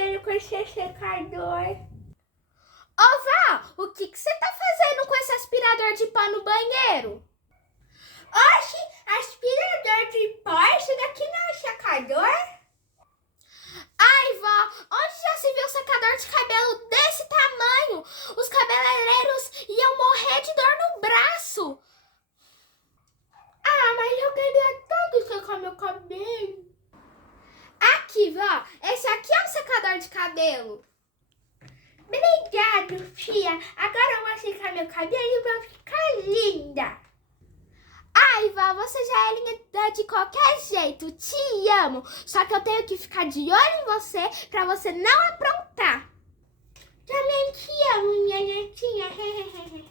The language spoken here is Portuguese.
cabelo com esse secador. Ô, Vó, o que você tá fazendo com esse aspirador de pó no banheiro? Oxi, aspirador de pó? Esse daqui não é secador? Ai, vó, onde já se viu secador de cabelo desse tamanho? Os cabeleireiros iam morrer de dor no braço. Ah, mas eu queria tanto secar meu cabelo. Aqui, vó, esse aqui é um secador de cabelo. Obrigado, filha. Agora eu vou secar meu cabelo e vou ficar linda. Ai, vó, você já é linda de qualquer jeito. Te amo. Só que eu tenho que ficar de olho em você pra você não aprontar. Também te amo, minha netinha.